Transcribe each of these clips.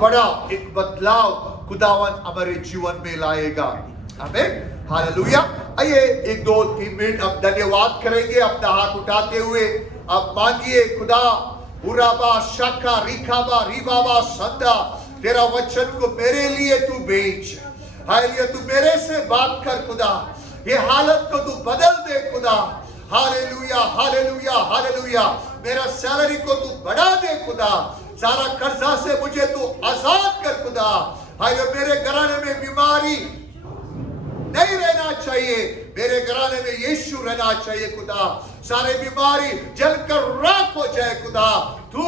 बड़ा एक बदलाव खुदावन हमारे जीवन में लाएगा। आमीन, हालेलुया। आइए 1-2-3 मिनट अब धन्यवाद करेंगे अपना हाथ उठाते हुए। अब मांगिए, खुदा उराबा शाखा रिखाबा रिबाबा संदा, तेरा वचन को मेरे लिए तू भेज। हालेलुया, तू मेरे से बात कर खुदा, ये हालत को तू बदल दे खुदा। Hallelujah hallelujah hallelujah. मेरा सैलरी को तू बढ़ा दे खुदा, सारा कर्जा से मुझे तू आजाद कर खुदा। हालेलुया, मेरे घराने में बीमारी नहीं रहना चाहिए, मेरे घराने में यीशु रहना चाहिए खुदा। सारे बीमारी जलकर राख हो जाए खुदा। तू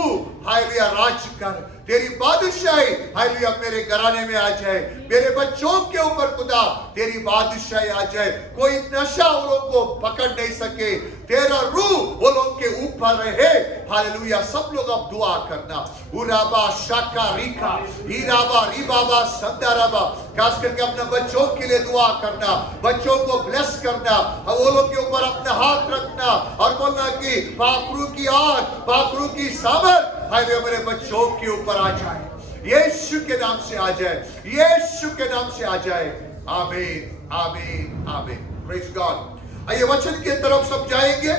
हालेलुया राज कर, तेरी बादशाही हालेलुया मेरे घराने में आ जाए, मेरे बच्चों के ऊपर खुदा तेरी बादशाही आ जाए। कोई नशा वो लोग को पकड़ नहीं सके, तेरा रूह वो लोग के ऊपर रहे। हालेलुया। सब लोग अब दुआ करना। उराबा शाका रिखा हीराबा रिबाबा संदाराबा, खास करके अपने बच्चों के लिए दुआ करना, बच्चों को ब्लेस करना, वो लोग के ऊपर अपना हाथ रखना और बोलना कि पाखरू की आग, पाखरू की सामर्थ हालेलुया मेरे बच्चों के ऊपर आ जाए, यीशु के नाम से आ जाए, यीशु के नाम से आ जाए। आमीन आमीन आमीन। Praise God. आइए वचन की तरफ सब जाएंगे।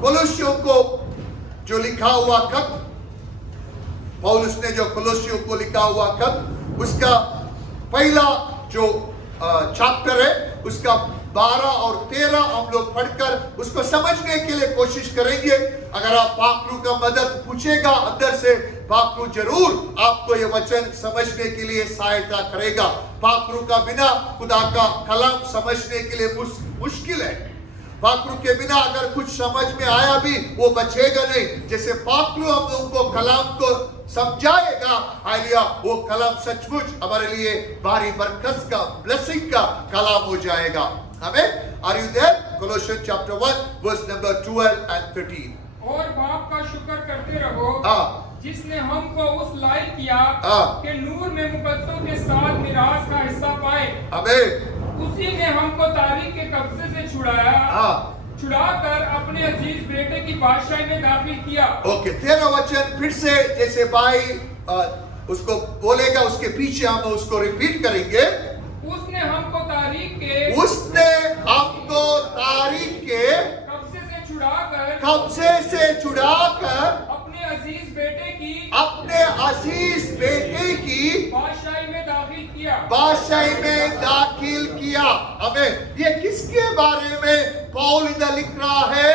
कोलोसियों को जो लिखा हुआ खत, पौलुस ने जो कोलोसियों को लिखा हुआ खत, उसका पहला जो चैप्टर है, उसका 12 और 13 हम लोग पढ़कर उसको समझने के लिए कोशिश करेंगे। अगर आप पाखरू का मदद पूछेगा अंदर से, पाखरू जरूर आपको ये वचन समझने के लिए सहायता करेगा। पाखरू का बिना खुदा का कलाम समझने के लिए मुश्किल है। पाखरू के बिना अगर कुछ समझ में आया भी वो बचेगा नहीं। जैसे पाखरू हम लोगों को कलाम को समझाएगा, हालेलुया, वो कलाम सचमुच हमारे लिए भारी बरकत का, ब्लेसिंग का कलाम हो जाएगा। हमें are you there? Colossians chapter 1 verse number 12 and 13। और बाप का शुक्र करते रहो जिसने हमको उस लायक किया कि नूर में मुकद्दसों के साथ मिरास का हिस्सा पाए। आमीन। उसी ने हमको तारीख के कब्जे से छुड़ाकर अपने अजीज बेटे की बादशाही में दाखिल किया। ओके, 13 वचन फिर से जैसे भाई उसको बोलेगा, उसके पीछे हम उसको रिपीट करेंगे। उसने हमको तारीख के कब्जे से छुड़ाकर अपने अजीज बेटे की बादशाही में बादशाही दाखिल किया। में दाखिल किया। हमें ये किसके बारे में पौल इधर लिख रहा है?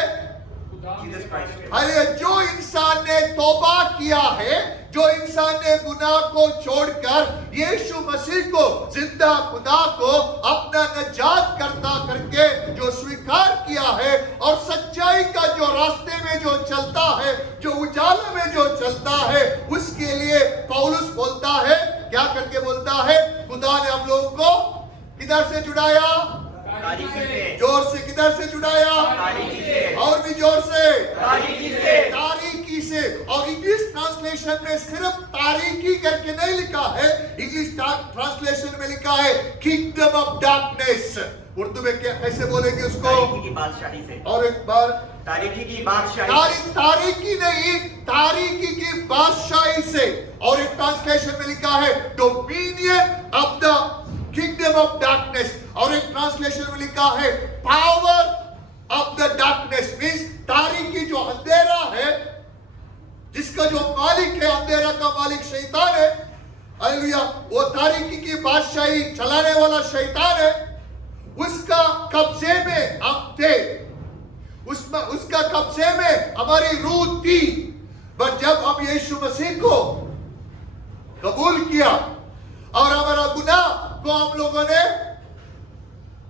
अरे जो इंसान ने तौबा किया है, जो इंसान ने गुनाह को छोड़कर यीशु मसीह को, जिंदा खुदा को अपना निजात करता करके जो स्वीकार किया है और सच्चाई का जो रास्ते में जो चलता है, जो उजाले में जो चलता है, उसके लिए पौलुस बोलता है, क्या करके बोलता है? खुदा ने हम लोगों को किधर से जुड़ाया? जोर से किधर से जुड़ाया? और भी जोर से तारीकी से। और इंग्लिश ट्रांसलेशन में सिर्फ तारीकी करके नहीं लिखा है, इंग्लिश ट्रांसलेशन में लिखा है किंगडम ऑफ डार्कनेस। उर्दू में क्या कैसे बोलेंगे उसको? तारीकी की बादशाही से। और एक बार तारीकी की बादशाही। तारीकी नहीं, तारीकी की बादशाही से। और एक ट्रांसलेशन में लिखा है dominion of the kingdom of darkness. और एक ट्रांसलेशन में लिखा है power of the darkness. Means तारीकी जो अंधेरा है, जिसका जो मालिक है, अंधेरा का मालिक शैतान है, हालेलुया, वो तारीकी की बादशाही चलाने वाला शैतान है, उसका कब्जे में हम थे, उसका कब्जे में हमारी रूह थी। पर जब हम यीशु मसीह को कबूल किया और हमारा गुनाह को हम लोगों ने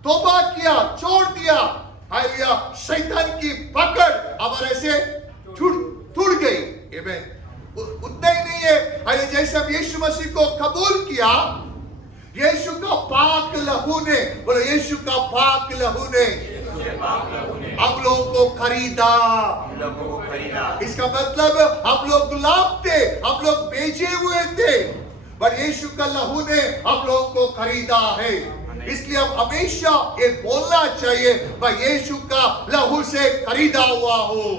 तौबा किया, छोड़ दिया, हालेलुया, शैतान की पकड़ हमारे से छूट गई। उतना ही नहीं है, हालेलुया, जैसे हम यीशु मसीह को कबूल किया, यीशु का पाक लहू ने, बोलो यीशु का पाक लहू ने हम लोगों को खरीदा। इसका मतलब हम लोग गुलाम थे, हम लोग बेचे हुए थे, पर यीशु का लहू ने हम लोगों को खरीदा है। इसलिए हम हमेशा ये बोलना चाहिए, मैं यीशु का लहू से खरीदा हुआ हूँ।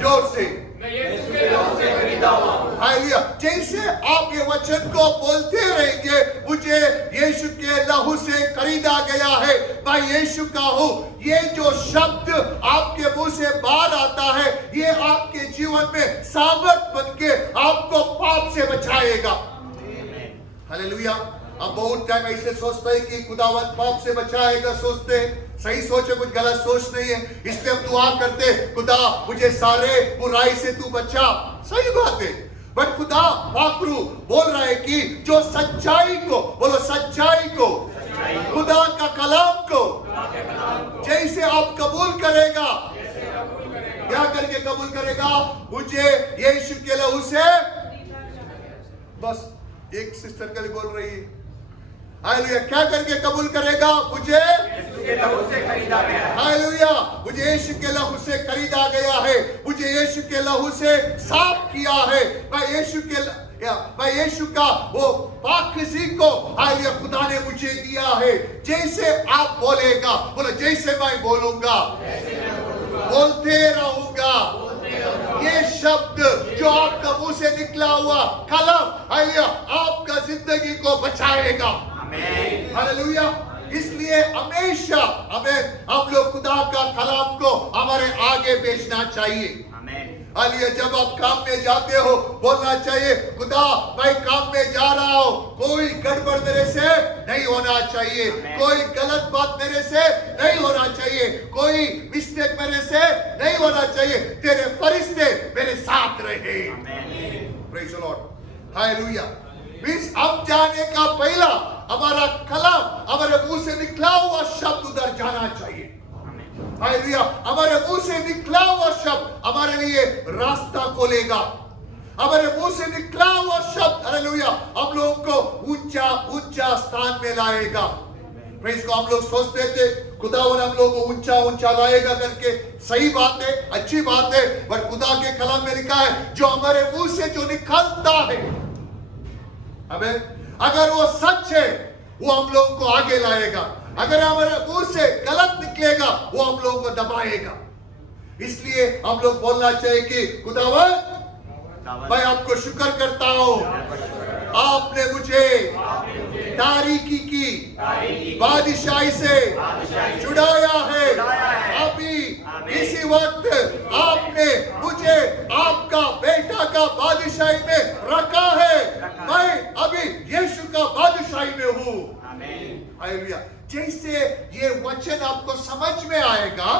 जोर से मैं यीशु के लहू से खरीदा हुआ हूँ। हालेलुया। जैसे आप ये वचन को बोलते रहेंगे, मुझे यीशु के लहू से खरीदा गया है, मैं यीशु का हूँ, ये जो शब्द आपके मुंह से बाहर आता है, ये आपके जीवन में सामर्थ बनके आपको पाप से बचाएगा। हालेलुया। अब बहुत टाइम ऐसे सोचते हैं कि खुदावंद पाप से बचाएगा, सोचते हैं। सही सोचे, कुछ गलत सोच नहीं है। इसलिए हम दुआ करते, खुदा मुझे सारे बुराई से तू बचा। सही बात है, बट खुदा पाकरू बोल रहा है कि जो सच्चाई को, बोलो सच्चाई को, खुदा का कलाम को जैसे आप कबूल करेगा, क्या करके कबूल करेगा? मुझे यीशु के लहू से, बस एक सिस्टर के लिए बोल रही है, हालेलुया, क्या करके कबूल करेगा? मुझे यीशु के लहू से खरीदा गया है। हालेलुया, मुझे यीशु के लहू से खरीदा गया है, मुझे यीशु के लहू से साफ किया है, मैं यीशु का वो पाकसी को, हालेलुया, खुदा ने मुझे दिया है। जैसे आप बोलेगा, बोलो जैसे मैं बोलूंगा, बोलते रहूंगा, ये शब्द जो आपका मुंह से निकला हुआ कलम, हालेलुया, आपका जिंदगी को बचाएगा। हालेलुया। इसलिए हमेशा हमें हम लोग खुदा का कलाम को हमारे आगे भेजना चाहिए। हालेलुया। जब आप काम में जाते हो, बोलना चाहिए, खुदा मैं काम में जा रहा हूं, कोई गड़बड़ मेरे से नहीं होना चाहिए, कोई गलत बात मेरे से नहीं होना चाहिए, कोई मिस्टेक मेरे से नहीं होना चाहिए, तेरे फरिश्ते मेरे साथ रहे। Praise the Lord. Hallelujah. Means अब जाने का पहला हमारा कलाम, हमारे मुंह से निकला हुआ शब्द उधर जाना चाहिए। हालेलुया। हमारे मुंह से निकला हुआ शब्द हमारे लिए रास्ता खोलेगा। हमारे मुंह से निकला हुआ शब्द, हालेलुया, हम लोगों को ऊंचा ऊंचा स्थान में लाएगा। प्रेज़ को हम लोग सोचते थे खुदावन हम लोग को ऊंचा ऊंचा लाएगा करके, सही बात है, अच्छी बात है, पर खुदा के कलाम में लिखा है जो हमारे मुंह से जो निकलता है, अगर वो सच है, वो हम लोग को आगे लाएगा। अगर हमारे मुंह से गलत निकलेगा, वो हम लोग को दबाएगा। इसलिए हम लोग बोलना चाहिए कि खुदावन मैं आपको शुक्र करता हूं, आपने मुझे तारीकी की बादशाही से छुड़ाया है। अभी इसी वक्त आपने मुझे आपका बेटा का बादशाही में रखा है, मैं अभी यीशु का बादशाही में हूँ। हालेलुया। जैसे ये वचन आपको समझ में आएगा,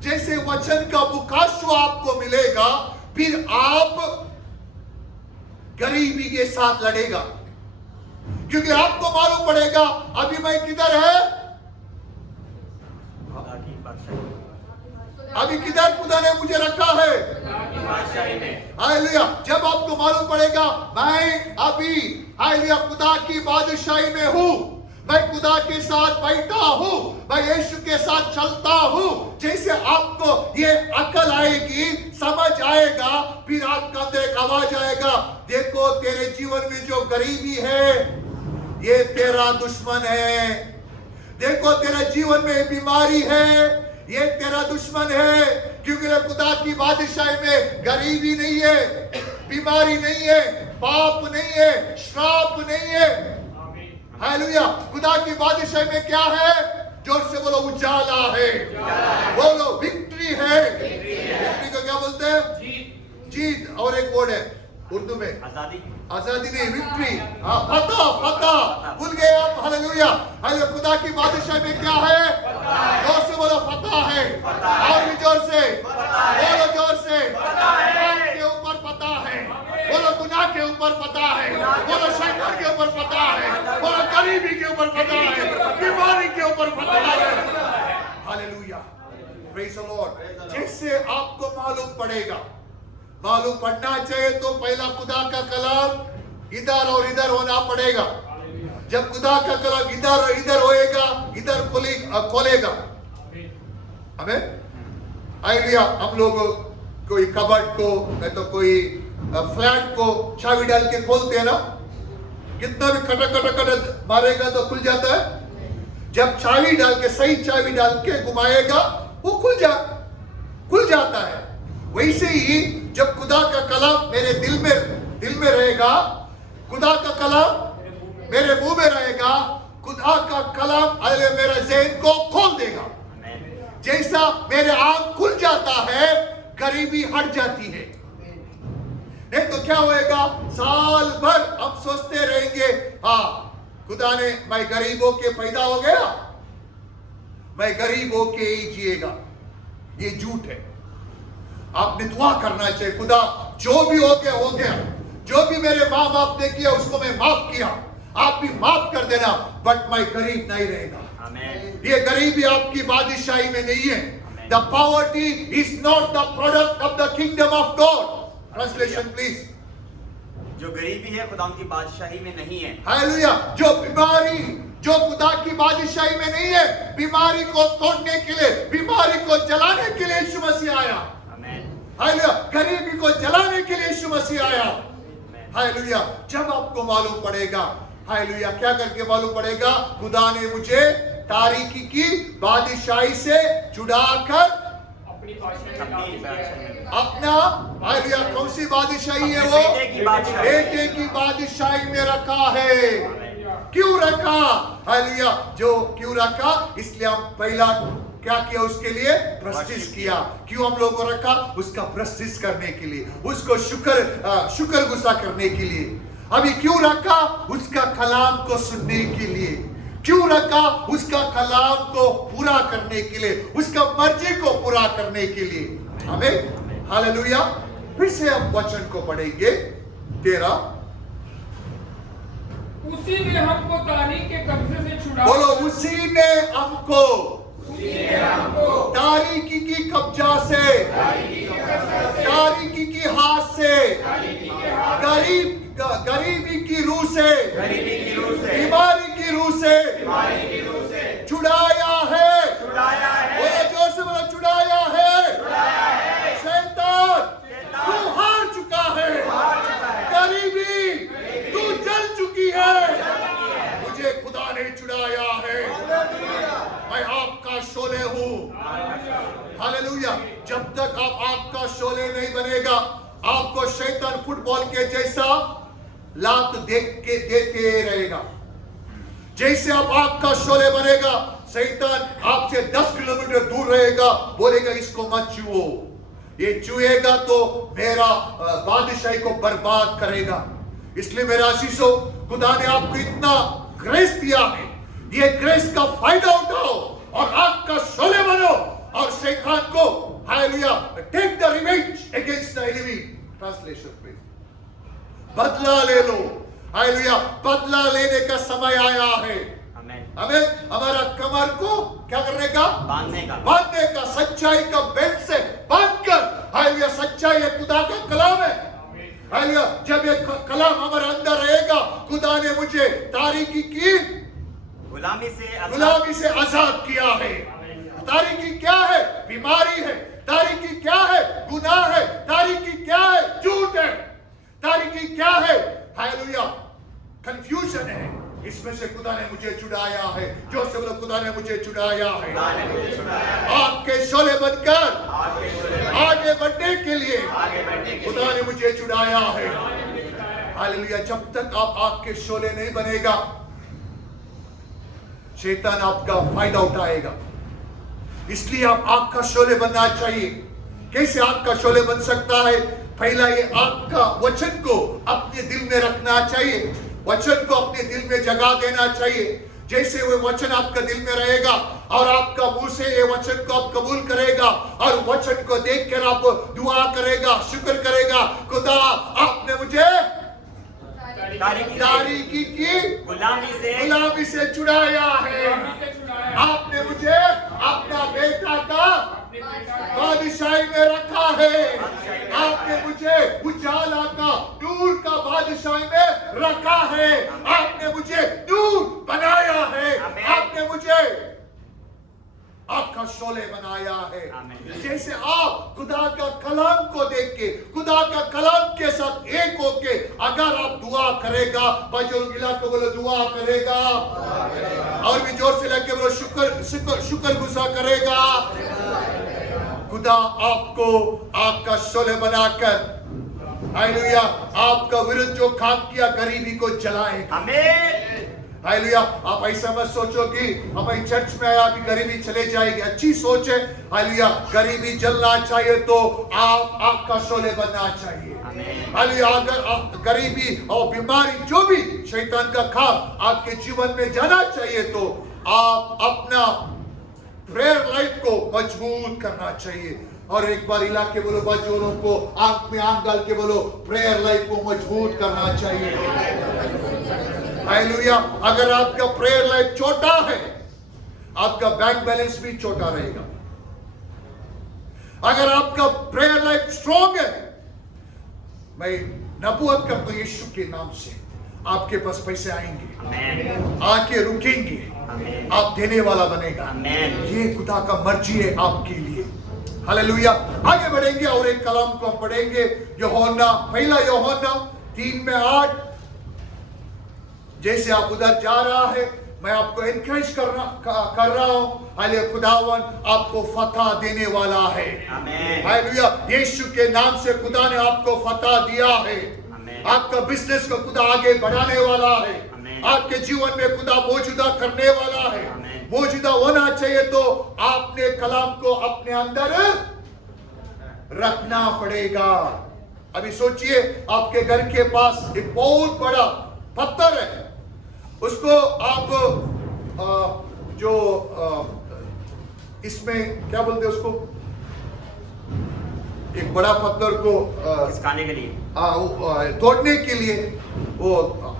जैसे वचन का मुकाशवा आपको मिलेगा, फिर आप गरीबी के साथ लड़ेगा, क्योंकि आपको मालूम पड़ेगा अभी मैं किधर है, अभी किधर खुदा ने मुझे रखा है। हालेलुया। जब आपको मालूम पड़ेगा मैं अभी, हालेलुया, खुदा की बादशाही में हूँ, मैं खुदा के साथ बैठा हूँ, मैं यीशु के साथ चलता हूँ, जैसे आपको ये अकल आएगी, समझ आएगा, फिर आपका अंदर एक आवाज आएगा, देखो तेरे जीवन में जो गरीबी है ये तेरा दुश्मन है, देखो तेरे जीवन में बीमारी है ये तेरा दुश्मन है, क्योंकि खुदा की बादशाही में गरीबी नहीं है, बीमारी नहीं है, पाप नहीं है, श्राप नहीं है। हालेलुया। खुदा की बादशाही में क्या है? जोर से बोलो उजाला है, बोलो विक्ट्री है। विक्ट्री को क्या बोलते हैं? जीत। और एक वर्ड है उर्दू में, आजादी। आजादी नहीं, विक्ट्री। हाँ, फतह। फतह भूल गए आप? हालेलुया। हालेलुया। खुदा की बादशाही में क्या है? जोर से बोलो फतह है। और भी जोर से बोलो, जोर से। के ऊपर पता है, बोलो गुनाह के ऊपर पता है, बोलो शैतान के ऊपर पता है, बोलो गरीबी के ऊपर पता है, बीमारी के ऊपर पता है। हालेलुया। Praise the Lord. जैसे आपको मालूम पड़ेगा, मालूम पड़ना चाहिए तो पहला खुदा का कलाम इधर और इधर होना पड़ेगा। जब खुदा का कलाम इधर और इधर होएगा, इधर खोलेगा। हमें आइडिया, हम लोग कोई कबर्ड को नहीं तो कोई फ्लैट को चाबी डाल के खोलते हैं ना, कितना भी खटक खटक खटक मारेगा तो खुल जाता है। जब चाबी डाल के, सही चाबी डाल के घुमाएगा, वो खुल जाता है। वैसे ही जब खुदा का कलाम मेरे दिल में रहेगा, खुदा का कलाम मेरे मुंह में रहेगा, खुदा का कलाम मेरा ज़हन को खोल देगा। जैसा मेरे आंख खुल जाता है, गरीबी हट जाती है। नहीं तो क्या होएगा, साल भर हम सोचते रहेंगे, हाँ खुदा ने, मैं गरीब होके पैदा हो गया, मैं गरीब होके ही जिएगा। ये झूठ है। आपने दुआ करना चाहिए, खुदा जो भी हो गया हो गया, जो भी मेरे माँ बाप ने किया उसको मैं माफ किया, आप भी माफ कर देना, बट मैं गरीब नहीं रहेगा। ये गरीबी आपकी बादशाही में नहीं है। The poverty is not the product of the kingdom of God. Translation please. जो गरीबी है खुदा की बादशाही में नहीं है। हालेलुया। जो बीमारी जो खुदा की बादशाही में नहीं है, बीमारी को तोड़ने के लिए, बीमारी को जलाने के लिए यीशु मसीह आया। हालेलुया। गरीबी को जलाने के लिए यीशु मसीह आया। हालेलुया। जब आपको मालूम पड़ेगा, हालेलुया, क्या करके मालूम पड़ेगा, खुदा ने मुझे तारीकी की बादशाही से छुड़ाकर अपना, हालेलुया, कौन सी बादशाही है वो, बेटे की बादशाही में रखा है। क्यों रखा, हालेलुया, जो क्यों रखा, इसलिए हम पहला क्या किया, उसके लिए प्रस्तिस किया। क्यों हम लोगों को रखा, उसका प्रस्तिस करने के लिए, उसको शुक्र गुज़ार करने के लिए। अभी क्यों रखा, उसका कलाम को सुनने के लिए। क्यों रखा, उसका कलाम को पूरा करने के लिए, उसका मर्जी को पूरा करने के लिए। आमीन, हालेलुया। फिर से हम वचन को पढ़ेंगे 13। उसी ने हमको तारीख के कब्जे से छुड़ा, बोलो, उसी ने हमको तारीकी की कब्जा से, तारीकी की हाथ से, गरीबी की रूह से, बीमारी की रूह से छुड़ाया है। बोलो जोर से, बोलो, छुड़ाया है। शैतान तू हार चुका है, गरीबी तू जल चुकी है, मुझे खुदा ने छुड़ाया है। मैं आपका शोले हूँ। हालेलुया। जब तक आप आपका शोले नहीं बनेगा, आपको शैतान फुटबॉल के जैसा लात देते रहेगा। जैसे आप आग का शोले बनेगा, शैतान आपसे 10 किलोमीटर दूर रहेगा, बोलेगा इसको मत छुओ, ये छुएगा तो मेरा बादशाही को बर्बाद करेगा। इसलिए मेरा आशीषों, खुदा ने आपको इतना ग्रेस दिया है, ये ग्रेस का फायदा उठाओ और आग का शोले बनो और शैतान को, hallelujah, take the revenge against the enemy. Translation please. बदला ले लो। हालेलुया। बदला लेने का समय आया है। हमें हमारा कमर को क्या करने का, बांधने का, सच्चाई का बेल्ट से बांधकर। हालेलुया। सच्चाई है, खुदा का कलाम है। हालेलुया। जब ये कलाम हमारे अंदर रहेगा, खुदा ने मुझे तारीकी की गुलामी से आजाद किया है। तारीकी क्या है, बीमारी है। तारीकी क्या है, गुनाह है। तारीकी क्या है, झूठ है। तारीकी क्या है, हालेलुया, कंफ्यूजन है। इसमें से खुदा ने मुझे छुड़ाया है। जो सब लोग, खुदा ने मुझे छुड़ाया है। आपके शोले बनकर आगे बढ़ने के लिए खुदा ने मुझे छुड़ाया है। हालेलुया। जब तक आप आग के शोले नहीं बनेगा, शैतान आपका फायदा उठाएगा। इसलिए आप आग का शोले बनना चाहिए। कैसे आग का शोले बन सकता है? पहला, ये आग का वचन को अपने दिल में रखना चाहिए, वचन को अपने दिल में जगा देना चाहिए। जैसे वो वचन आपका दिल में रहेगा और आपका मुंह से ये वचन को आप कबूल करेगा और वचन को देखकर आप दुआ करेगा, शुक्र करेगा, खुदा आपने मुझे तारीकी की गुलामी से छुड़ाया है। आपने मुझे अपना बेटा का बादशाही में रखा है। आपने मुझे उजाला का, नूर का बादशाही में रखा है। आपने मुझे नूर बनाया है। आपने मुझे आपका शोले बनाया है। जैसे आप खुदा का कलाम को देख के, खुदा का कलाम के साथ एक होके अगर आप दुआ करेगा, बाजू गिला को बोलो दुआ करेगा, और भी जोर से लगे बोलो शुक्र गुज़ार करेगा। खुदा आपको आग का शोले बनाकर, हालेलुया, आपका विरुद्ध जो काम किया गरीबी को जलाएगा। आमीन। हालेलुया। आप ऐसा मत सोचो कि हमारी चर्च में आया अभी गरीबी चले जाएगी। अच्छी सोच है। हालेलुया। गरीबी जलना चाहिए तो आप आग का शोले बनना चाहिए। हालेलुया। अगर गरीबी और बीमारी जो भी शैतान का काम आपके जीवन में जाना चाहिए तो आप अपना प्रेयर लाइफ को मजबूत करना चाहिए। और एक बार हिला के बोलो, बाजूओं को आंख में आंख डाल के बोलो, प्रेयर लाइफ को मजबूत करना चाहिए। हालेलुया। अगर आपका प्रेयर लाइफ छोटा है, आपका बैंक बैलेंस भी छोटा रहेगा। अगर आपका प्रेयर लाइफ स्ट्रॉन्ग है, मैं नबूवत करता हूं यीशु के नाम से, आपके पास पैसे आएंगे, आके रुकेंगे, आप देने वाला बनेगा। ये खुदा का मर्जी है आपके लिए। हालेलुया। आगे बढ़ेंगे और एक कलाम को हम पढ़ेंगे, यूहन्ना, पहला यूहन्ना 3:8। जैसे आप उधर जा रहा है, मैं आपको एनकरेज कर रहा हूं। हालेलुया। खुदावन आपको फतह देने वाला है। हालेलुया। यीशु के नाम से खुदा ने आपको फतह दिया है। आपका बिजनेस को खुदा आगे बढ़ाने वाला है। आपके जीवन में खुदा मौजूदा करने वाला है। मौजूदा होना चाहिए तो आपने कलाम को अपने अंदर रखना पड़ेगा। अभी सोचिए, आपके घर के पास एक बहुत बड़ा पत्थर है, उसको आप इसमें क्या बोलते हैं उसको, एक बड़ा पत्थर को खिसकाने के लिए, तोड़ने के लिए वो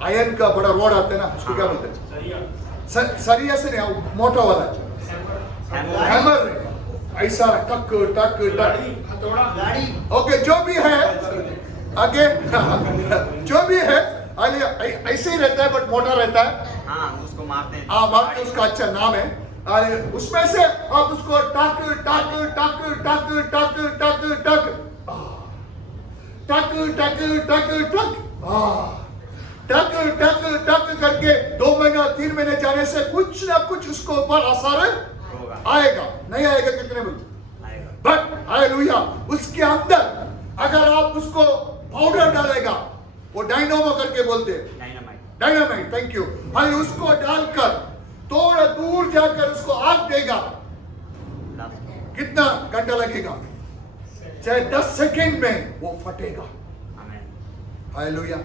आयरन का बड़ा रोड आता है ना, उसको क्या बोलते हैं? सरिया से नहीं, मोटा वाला हैमर, ऐसा टक टक टक, ओके, जो भी है आगे जो भी है ऐसे ही रहता है, बट मोटा रहता है। हाँ, उसको मारते हैं। हाँ, मारते, उसका अच्छा नाम है। अरे उसमें से आप उसको टक टक टक टक टक टक टक टक टक टक टक टक टक टक करके 2 महीना 3 महीने जाने से कुछ ना कुछ उसको ऊपर असर आएगा। नहीं आएगा? कितने बोल, बट हालेलुया, उसके अंदर अगर आप उसको पाउडर डालेगा, वो डायनामो करके बोलते हैं, डायनामाइट, थैंक यू। हाय, उसको डालकर थोड़ा दूर जाकर उसको आग देगा, कितना घंटा लगेगा? चाहे 10 सेकंड में वो फटेगा। हालेलुया।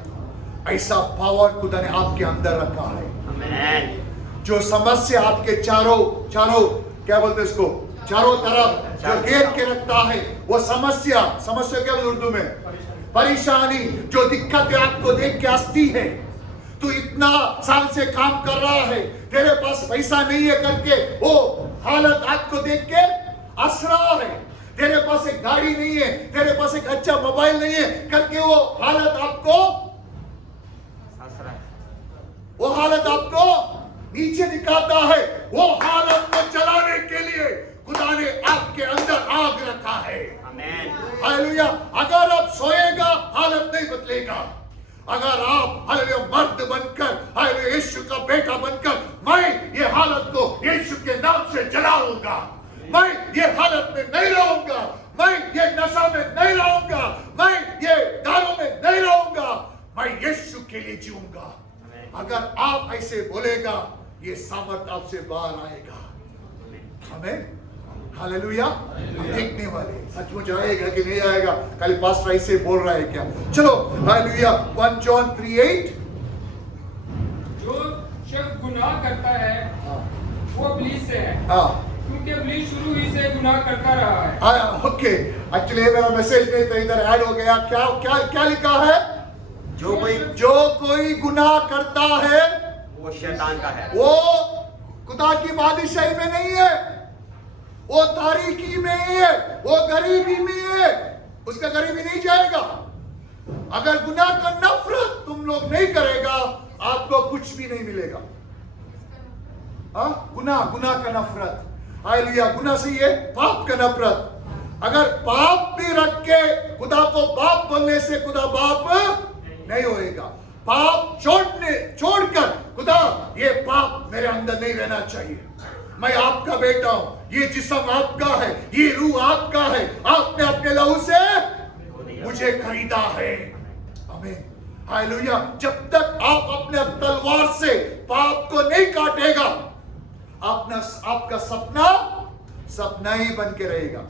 ऐसा पावर खुदा ने आपके अंदर रखा है। जो समस्या आपके चारों क्या बोलते हैं इसको, चारों तरफ जो घेर के रखता है, वो समस्या क्या बोलते उर्दू में? परेशानी, जो दिक्कतें आपको देख के हंसती है, तू इतना साल से काम कर रहा है, तेरे पास पैसा नहीं है करके वो हालत आपको देख के हंस रहा है, तेरे पास एक गाड़ी नहीं है, तेरे पास एक अच्छा मोबाइल नहीं है करके वो हालत आपको नीचे दिखाता है। वो हालत को चलाने के लिए खुदा ने आपके अंदर आग रखा है। हालेलुया। अगर आप सोएगा, हालत नहीं बदलेगा। अगर आप हालेलुया मर्द बनकर, हालेलुया यीशु का बेटा बनकर, मैं ये हालत को यीशु के नाम से जलाऊंगा, मैं ये हालत में नहीं रहूंगा, मैं ये नशा में नहीं रहूंगा, मैं ये दारू में नहीं रहूंगा, मैं यीशु के लिए जीऊंगा। अगर आप ऐसे बोलेगा, ये सामर्थ आपसे बाहर आएगा। हमें हालेलुया। देखने वाले सचमुच आएगा कि नहीं आएगा, कल पास्टर ऐसे बोल रहा है क्या? चलो हालेलुया। 1 जॉन 3:8। जो शख्स गुनाह करता है वो इब्लीस से है, क्योंकि इब्लीस शुरू ही से गुनाह करता रहा है। ओके, एक्चुअली मेरा मैसेज नहीं था, इधर ऐड हो गया। क्या लिखा है? जो कोई गुनाह करता है वो शैतान का है, वो खुदा की बादशाही में नहीं है, वो तारीकी में ही है, वो गरीबी में है, उसका गरीबी नहीं जाएगा। अगर गुनाह का नफरत तुम लोग नहीं करेगा, आपको कुछ भी नहीं मिलेगा। गुनाह का नफरत, हालेलुया। गुनाह से ये पाप का नफरत। अगर पाप भी रख के खुदा को बाप बनने से खुदा बाप नहीं होएगा। पाप छोड़कर खुदा, ये पाप मेरे अंदर नहीं रहना चाहिए, मैं आपका बेटा हूं, ये जिस्म आपका है, ये रूह आपका है, आपने अपने लहू से मुझे खरीदा है। आमीन, हालेलुया। जब तक आप अपने तलवार से पाप को नहीं काटेगा, आपका सपना ही बन के रहेगा।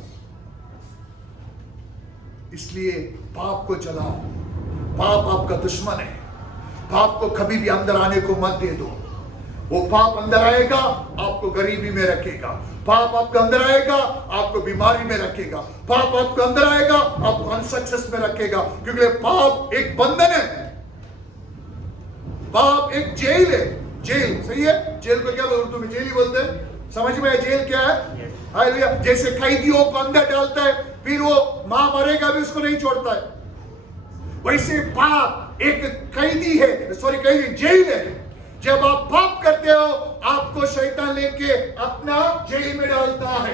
इसलिए पाप को जलाओ। पाप आपका दुश्मन है। पाप को कभी भी अंदर आने को मत दे दो। वो पाप अंदर आएगा, आपको गरीबी में रखेगा। पाप आपके अंदर आएगा, आपको बीमारी में रखेगा। पाप आपके अंदर आएगा, आपको अनसक्सेस में रखेगा। क्योंकि पाप एक बंधन है, पाप एक जेल है। जेल, सही है? जेल को क्या बोलते, उर्दू में जेल ही बोलते हैं। समझ में आया जेल क्या है? हालेलुया। जैसे कैदियों को अंदर डालता है, फिर वो मां मरेगा भी उसको नहीं छोड़ता है, वैसे पाप एक कैदी है, सॉरी कैदी, जेल है। जब आप पाप करते हो, आपको शैतान लेके अपना जेल में डालता है,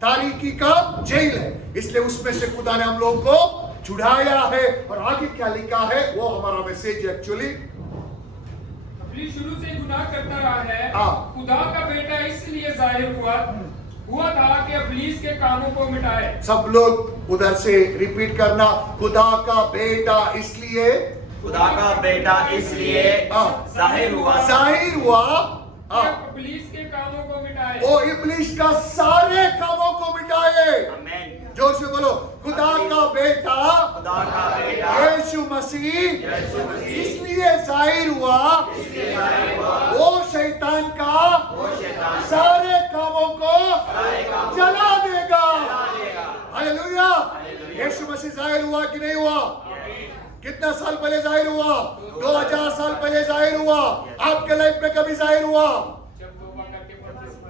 तारीकी का जेल है। इसलिए उसमें से खुदा ने हम लोगों को छुड़ाया है। और आगे क्या लिखा है, वो हमारा मैसेज एक्चुअली शुरू से गुनाह करता रहा है। खुदा का बेटा इसलिए जाहिर हुआ था कि इब्लीस के कामों को मिटाए। सब लोग उधर से रिपीट करना, खुदा का बेटा इसलिए, खुदा का बेटा इसलिए जाहिर हुआ इब्लीस के कामों को मिटाए। ओ इब्लीस का सारे कामों को मिटाए। आमीन। जोर से बोलो, खुदा का बेटा यीशु मसीह इसलिए जाहिर हुआ, वो शैतान का सारे कामों को जला देगा। हालेलुया। यीशु मसीह जाहिर हुआ कि नहीं हुआ? कितना साल पहले जाहिर हुआ? 2000 साल पहले जाहिर हुआ। आपके लाइफ में कभी जाहिर हुआ?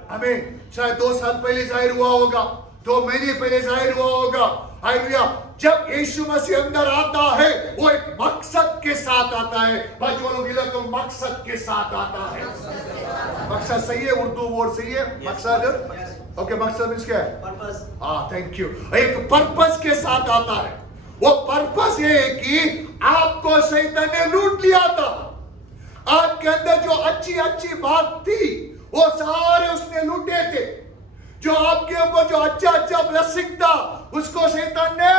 हमें शायद 2 साल पहले जाहिर हुआ होगा, 2 महीने पहले जाहिर हुआ होगा। हालेलुया। जब यीशु मसीह अंदर आता है, वो एक मकसद के साथ आता है। तो मकसद के साथ आता है। मकसद सही है, उर्दू वर्ड सही है, मकसद। ओके, मकसद मींस क्या है? पर्पस। Thank you. एक पर्पस के साथ आता है। वो पर्पस ये है कि आपको शैतान ने लूट लिया था। आपके अंदर जो अच्छी अच्छी बात थी, वो सारे उसने लूटे थे। जो आपके ऊपर जो अच्छा ब्लेसिंग था, उसको शैतान ने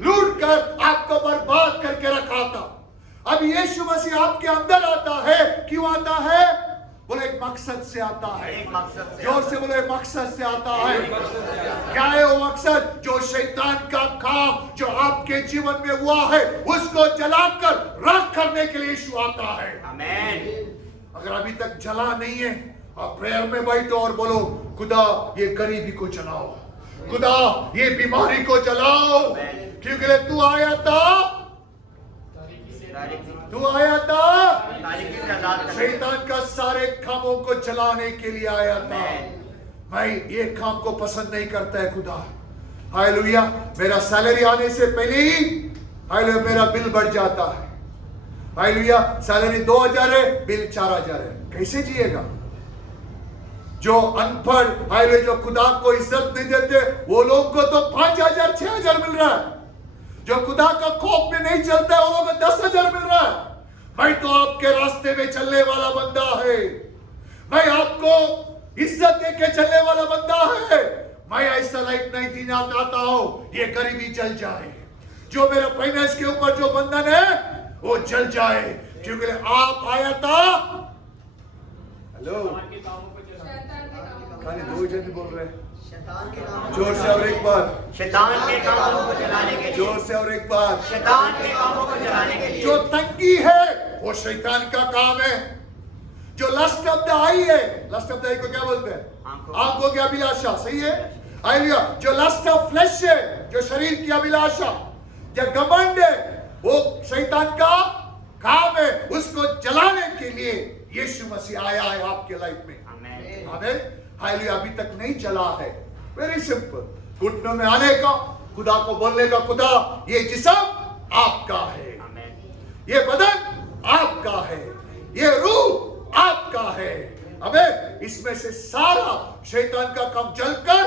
लूट कर आपको बर्बाद करके रखा था। अब यीशु मसीह आपके अंदर आता है। क्यों आता है? बोले एक मकसद से आता है। जोर से बोले, मकसद से आता है। क्या है वो मकसद? जो शैतान का काम जो आपके जीवन में हुआ है, उसको जलाकर राख करने के लिए यीशु आता है। आमीन। अगर अभी तक जला नहीं है, आप प्रेयर में बैठो और बोलो, खुदा ये गरीबी को जलाओ, खुदा ये बीमारी को जलाओ। क्योंकि तू आया था शैतान का सारे कामों को जलाने के लिए आया था। मैं ये काम को पसंद नहीं करता है खुदा। हालेलुया। मेरा सैलरी आने से पहले ही हालेलुया मेरा बिल बढ़ जाता है। हालेलुया। सैलरी 2000 है, बिल 4000 है। कैसे जिएगा? जो अनपढ़ हालेलुया, जो खुदा को इज्जत नहीं देते, वो लोग को तो 5000 6000 मिल रहा है। जो खुदा का खौफ में नहीं चलता है, वो लोग को 10,000 मिल रहा है। मैं तो आपके रास्ते में चलने वाला बंदा है। मैं आपको इज्जत देके चलने वाला बंदा है। मैं ऐसा लाइफ नहीं जीना चाहता हूं ये गरीबी जल जाए, जो मेरे फाइनेंस के ऊपर जो बंधन है वो जल जाए। क्योंकि आप आया था। हेलो, खाली 2 जन बोल रहे हैं। जोर से और एक बार, शैतान के कामों को जलाने के लिए। जोर से और एक बार, शैतान के कामों को जलाने के लिए। जो तंगी है वो शैतान का काम है। जो लस्ट ऑफ द आई है, लस्ट ऑफ द आई को क्या बोलते हैं? आंखों की अभिलाषा, सही है? हालेलुया। जो लस्ट ऑफ फ्लेश है, जो शरीर की अभिलाषा, जो घमंड है, वो शैतान का काम है। उसको जलाने के लिए यीशु मसीह आया है आपके लाइफ में। आमीन। हालेलुया। अभी तक नहीं चला है, वेरी सिंपल। घुटनों में आने का, खुदा को बोलने का, खुदा ये जिस्म आपका है, ये बदन आपका है, ये रूह आपका है। अबे इसमें से सारा शैतान का काम जलकर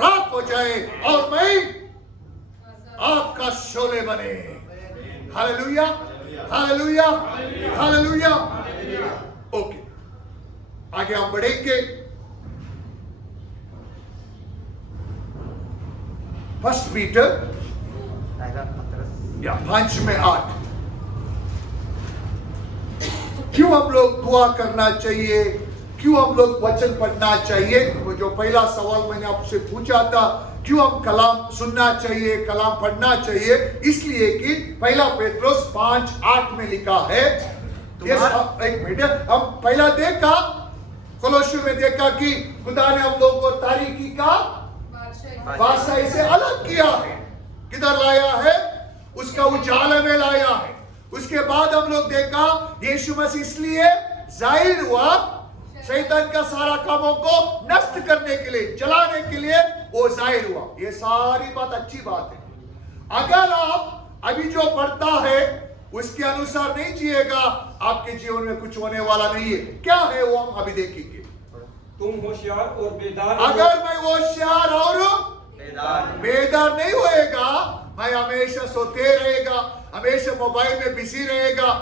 राख हो जाए और मैं आपका शोले बने। Hallelujah, hallelujah, hallelujah. ओके, आगे हम बढ़ेंगे। 1 पीटर पहला पत्रस या 5:8। क्यों हम लोग दुआ करना चाहिए, क्यों हम लोग वचन पढ़ना चाहिए? वो जो पहला सवाल मैंने आपसे पूछा था, क्यों हम कलाम सुनना चाहिए, कलाम पढ़ना चाहिए? इसलिए कि पहला पेट्रोस 5:8 में लिखा है। एक मिनट, हम पहला देखा कोलोसियों में देखा कि खुदा ने हम लोगों को तारीकी का बादशाही से अलग किया है। किधर लाया है? उसका उजाले में लाया है। उसके बाद हम लोग देखा यीशु मसीह इसलिए जाहिर हुआ शैतान का सारा कामों को नष्ट करने के लिए, जलाने के लिए वो जाहिर हुआ। ये सारी बात अच्छी बात है। अगर आप अभी जो पढ़ता है उसके अनुसार नहीं जिएगा, आपके जीवन में कुछ होने वाला नहीं है। क्या है वो हम अभी देखेंगे। तुम होशियार और बेदार अगर मैं होशियार और बेदार नहीं होएगा, मैं हमेशा सोते रहेगा, हमेशा मोबाइल में बिजी रहेगा,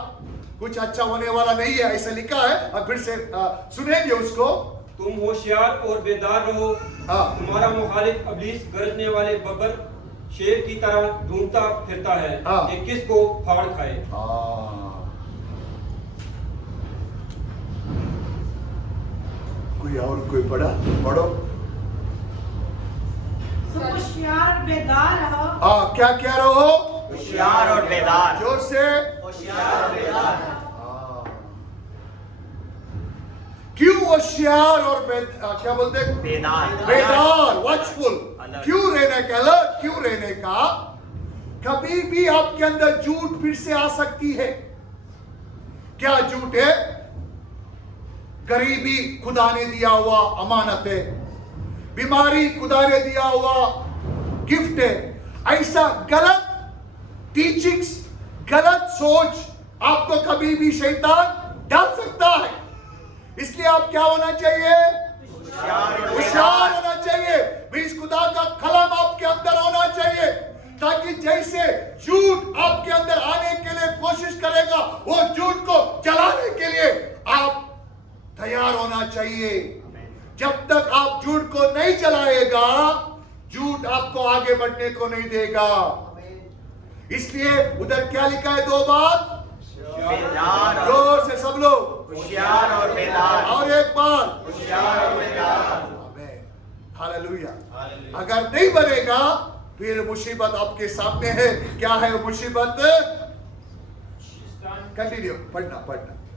कुछ अच्छा होने वाला नहीं है। ऐसा लिखा है। अब फिर से सुनेंगे उसको। तुम होशियार और बेदार रहो। तुम्हारा मुखालिफ इब्लीस गरजने वाले बब्बर शेर की तरह ढूंढता फिरता है कि किसको फाड़ खाए। कोई और कोई पढ़ो। तुम होशियार और बेदार रहो। क्या क्या रहो? होशियार और बेदार। जोर से। होशियार और बेदार। क्यों होशियार और क्या बोलते हैं? बेदार, वॉचफुल। क्यों रहने का, अलर्ट क्यों रहने का? कभी भी आपके अंदर झूठ फिर से आ सकती है। क्या झूठ है? गरीबी खुदा ने दिया हुआ अमानत है, बीमारी खुदा ने दिया हुआ गिफ्ट है। ऐसा गलत टीचिंग्स, गलत सोच आपको कभी भी शैतान डाल सकता है। इसलिए आप क्या होना चाहिए? होशियार होना चाहिए। बीस खुदा का कलम आपके अंदर होना चाहिए, ताकि जैसे झूठ आपके अंदर आने के लिए कोशिश करेगा, वो झूठ को जलाने के लिए आप तैयार होना चाहिए। जब तक आप झूठ को नहीं जलाएगा, झूठ आपको आगे बढ़ने को नहीं देगा। इसलिए उधर क्या लिखा है? 2 बात। जोर से सब लोग। होशियार और बेदार। और एक बार। होशियार और बेदार। हालेलुया। अगर नहीं बनेगा, फिर मुसीबत आपके सामने है। क्या है वो मुसीबत? कंटिन्यू पढ़ना।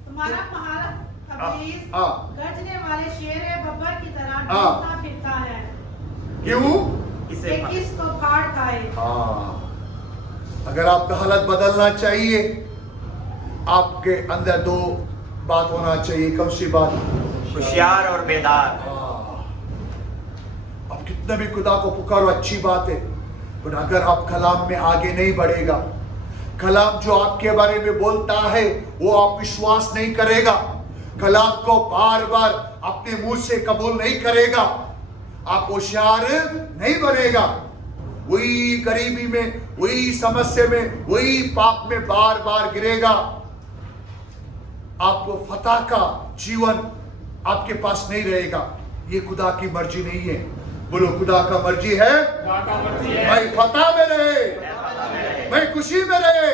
तुम्हारा मुखालिफ इब्लीस गरजने वाले शेर बब्बर की तरह ढूंढता फिरता है। क्यों? किसे कि किसको फाड़ खाए। अगर आपका हालत बदलना चाहिए, आपके अंदर 2 बात होना चाहिए। कौन सी बात? होशियार और बेदार। आप कितना भी खुदा को पुकारो, अच्छी बात है, पर अगर आप कलाम में आगे नहीं बढ़ेगा, कलाम जो आपके बारे में बोलता है वो आप विश्वास नहीं करेगा, कलाम को बार बार अपने मुंह से कबूल नहीं करेगा, आप होशियार नहीं बनेगा। वही गरीबी में, वही समस्या में, वही पाप में बार बार गिरेगा। आपको फतह का जीवन आपके पास नहीं रहेगा। ये खुदा की मर्जी नहीं है। बोलो, खुदा का मर्जी है मैं फतह में रहे, मैं खुशी में रहे,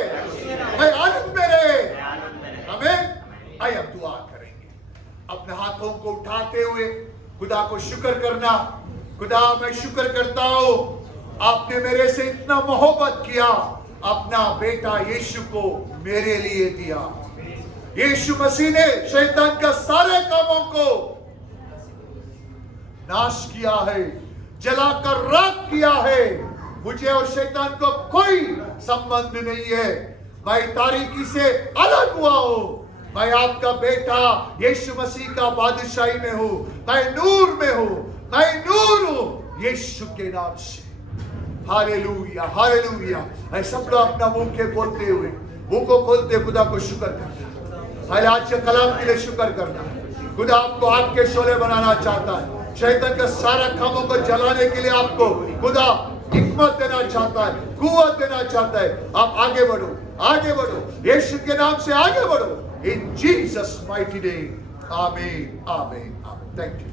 मैं आनंद में रहे। हमें आइए हम दुआ करेंगे, अपने हाथों को उठाते हुए खुदा को शुक्र करना। खुदा, मैं शुक्र करता हूं, आपने मेरे से इतना मोहब्बत किया, अपना बेटा यीशु को मेरे लिए दिया। यीशु मसीह ने शैतान का सारे कामों को नाश किया है, जलाकर राख किया है। मुझे और शैतान को कोई संबंध नहीं है। मैं तारीकी से अलग हुआ हूं। मैं आपका बेटा यीशु मसीह का बादशाही में हूं। मैं नूर में हूं। मैं नूर हूं यीशु के नाम से। Hallelujah, hallelujah. ऐसे सब लोग अपना मुंह के खोलते हुए, मुंह को खोलते खुदा को शुक्र करना। आज के कलाम के लिए शुक्र करना। खुदा आपको आपके शोले बनाना चाहता है। शैतान का सारा कामों को जलाने के लिए आपको खुदा हिकमत देना चाहता है, कुव्वत देना चाहता है। आप आगे बढ़ो, आगे बढ़ो, यीशु के नाम से आगे बढ़ो। इन जीसस माइटी नेम, आमीन, आमीन, आमीन। Thank you.